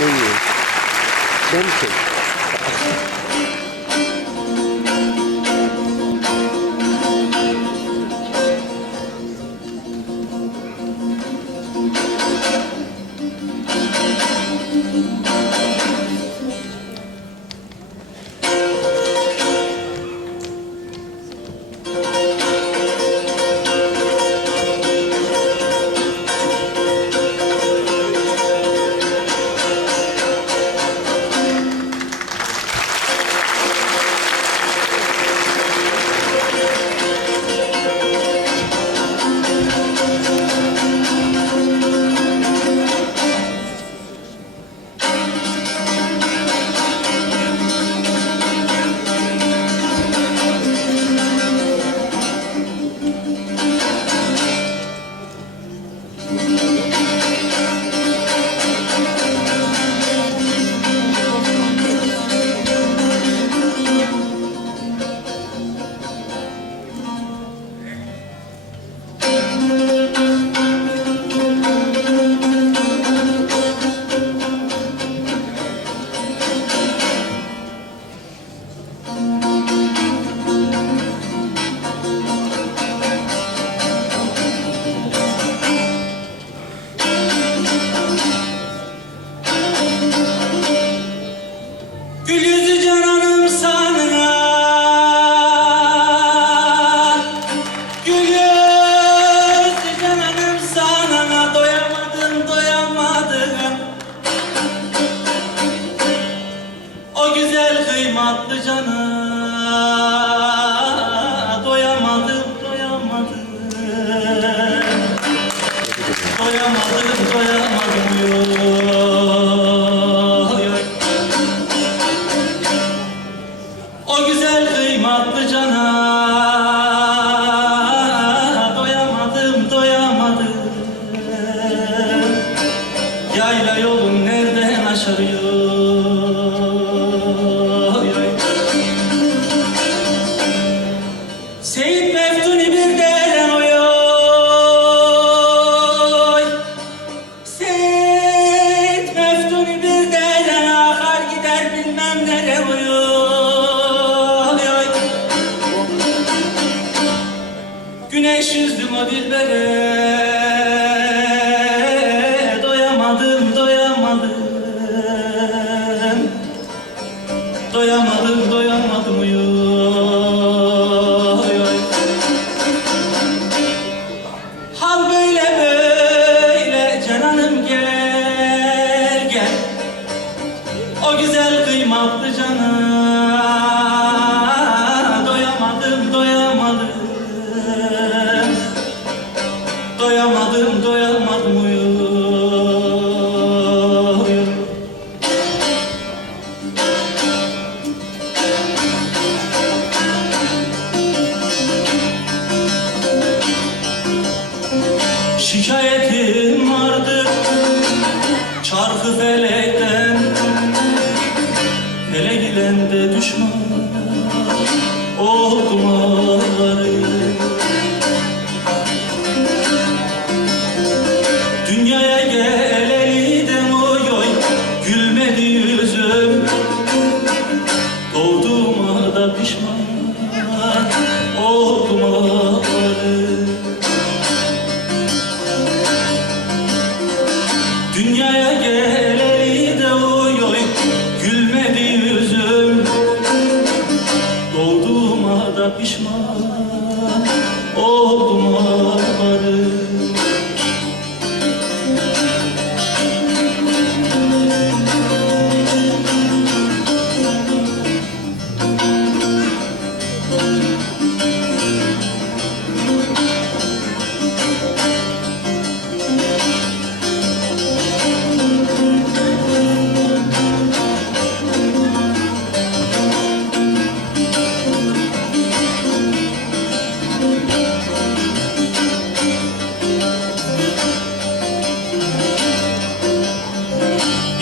Hallelujah. Thank you. Süleyman Atlıcan'ı derdim vardı Ele giden de düşman Oldum Dünyaya geleli de oy oy Gülmedi yüzüm Doğduğuma da pişman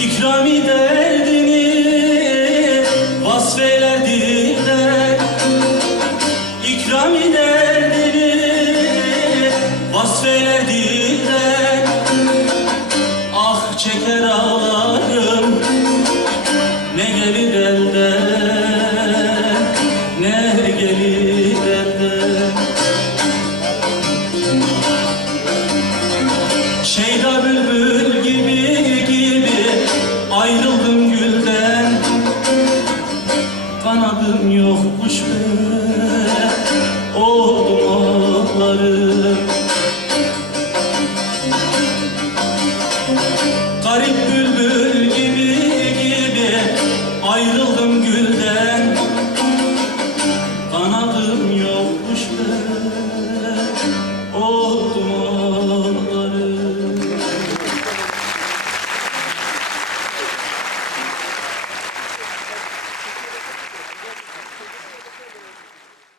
İkrami derdini vasfeyler diller İkrami derdini vasfeyler diller Ah çeker ağlar kanadım yokmuş be Oh